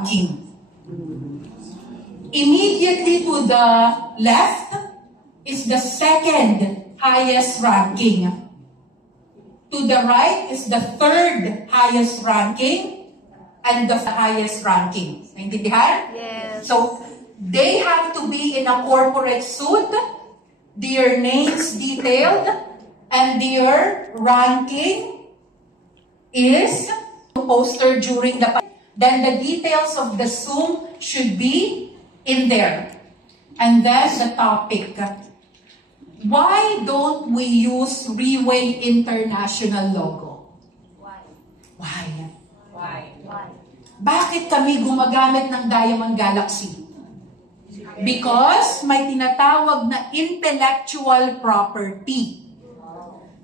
ranking. Immediately to the left is the second highest ranking. To the right is the third highest ranking and the highest ranking. Naintindihan? Yes. So, they have to be in a corporate suit, their names detailed, and their ranking is posted during the... Then the details of the Zoom should be in there. And then the topic. Why don't we use Reway International logo? Why? Why? Why? Why? Bakit kami gumagamit ng Diamond Galaxy? Because may tinatawag na intellectual property.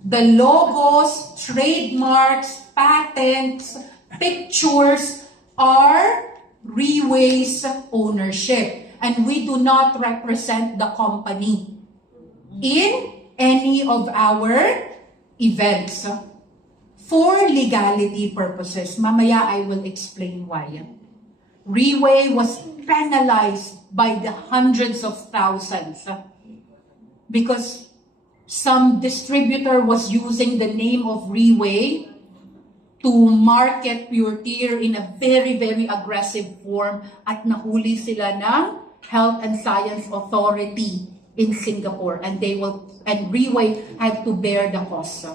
The logos, trademarks, patents, pictures are Reway's ownership. And we do not represent the company in any of our events for legality purposes. Mamaya I will explain why. Reway was penalized by the hundreds of thousands because some distributor was using the name of Reway to market Pure Tear in a very, very aggressive form at nahuli sila ng Health and Science Authority in Singapore, and Reway had to bear the cost.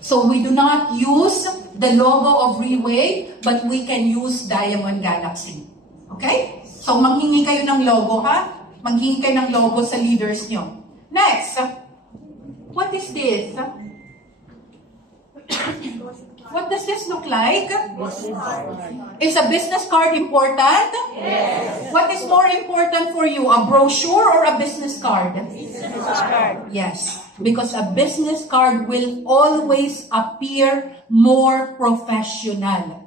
So we do not use the logo of Reway, but we can use Diamond Galaxy. Okay? So manghingi kayo ng logo, ha? Manghingi kayo ng logo sa leaders nyo. Next, what is this? What does this look like? Is a business card important? Yes. What is more important for you, a brochure or a business card? Business card. Yes, because a business card will always appear more professional.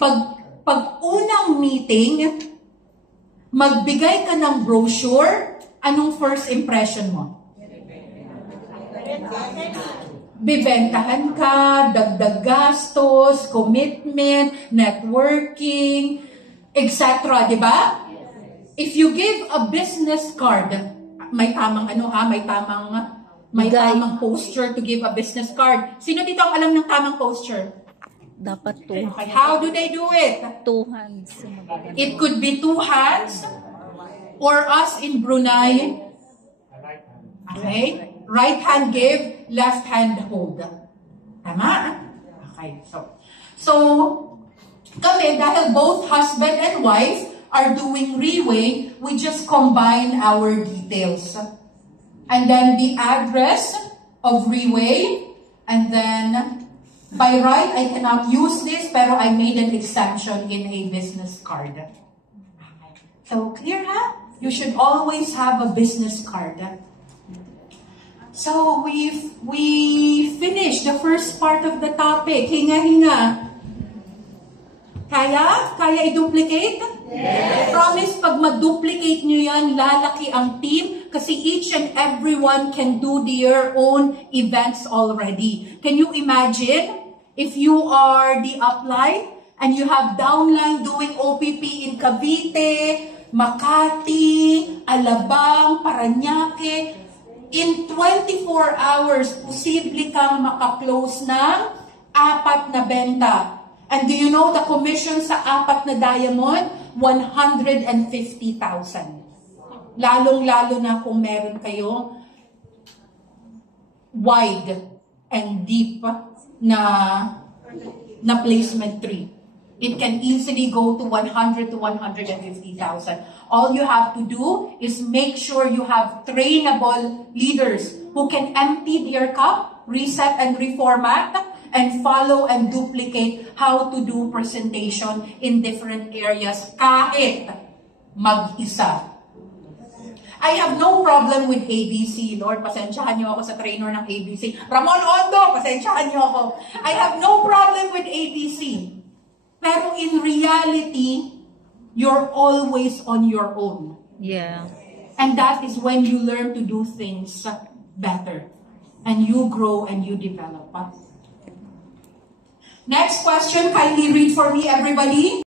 Pag unang meeting, magbigay ka ng brochure, anong first impression mo? Bibentahan ka, dagdag gastos, commitment, networking, etc. Di ba? If you give a business card, may tamang may tamang posture to give a business card. Sino dito ang alam ng tamang posture? Dapat Okay, how do they do it? 2 hands. It could be 2 hands, or us in Brunei. Okay? Right hand give, left hand hold. Tama? Okay. So kami, dahil both husband and wife are doing Reway, we just combine our details. And then the address of Reway, and then by right, I cannot use this, pero I made an exception in a business card. Okay. So clear, ha? You should always have a business card. So we finished the first part of the topic. Hinga-hinga. Kaya? Kaya i-duplicate? Yes. Promise, pag ma-duplicate nyo yan, lalaki ang team kasi each and everyone can do their own events already. Can you imagine if you are the upline and you have downline doing OPP in Cavite, Makati, Alabang, Parañaque? In 24 hours, posible kang makaklose ng 4 na benta. And do you know the commission sa 4 na diamond? 150,000. Lalong-lalo na kung meron kayo wide and deep na placement tree. It can easily go to 100 to 150,000. All you have to do is make sure you have trainable leaders who can empty their cup, reset and reformat, and follow and duplicate how to do presentation in different areas kahit mag-isa. I have no problem with ABC. Lord, pasensyahan niyo ako sa trainer ng ABC. Ramon Ondo, pasensyahan niyo ako. I have no problem with ABC. Pero in reality, you're always on your own. Yeah. And that is when you learn to do things better. And you grow and you develop. Next question, kindly read for me, everybody.